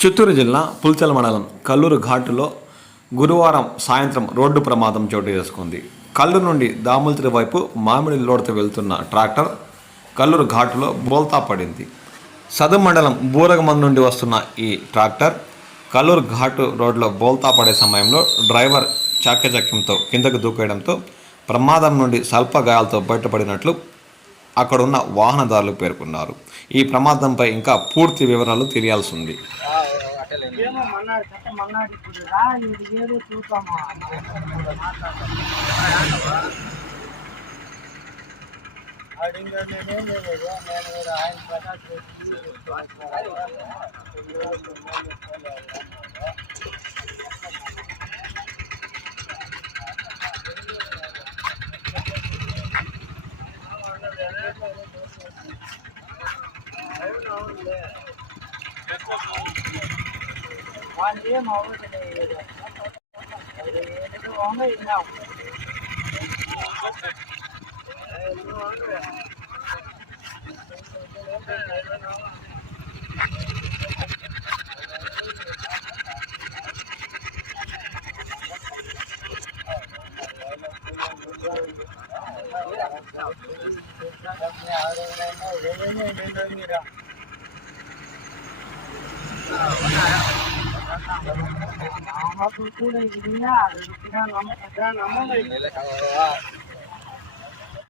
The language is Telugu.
చిత్తూరు జిల్లా పుల్చల మండలం కల్లూరు ఘాటులో గురువారం సాయంత్రం రోడ్డు ప్రమాదం చోటు చేసుకుంది. కల్లూరు నుండి దాముల్తిరి వైపు మామిడి లోడుతో వెళ్తున్న ట్రాక్టర్ కల్లూరు ఘాటులో బోల్తా పడింది. సదు మండలం బూరగమందు నుండి వస్తున్న ఈ ట్రాక్టర్ కల్లూరు ఘాటు రోడ్లో బోల్తా పడే సమయంలో డ్రైవర్ చాకచక్యంతో కిందకు దూకేయడంతో ప్రమాదం నుండి స్వల్ప గాయాలతో బయటపడినట్లు అక్కడున్న వాహనదారులు పేర్కొన్నారు. ఈ ప్రమాదంపై ఇంకా పూర్తి వివరాలు తెలియాల్సి ఉంది.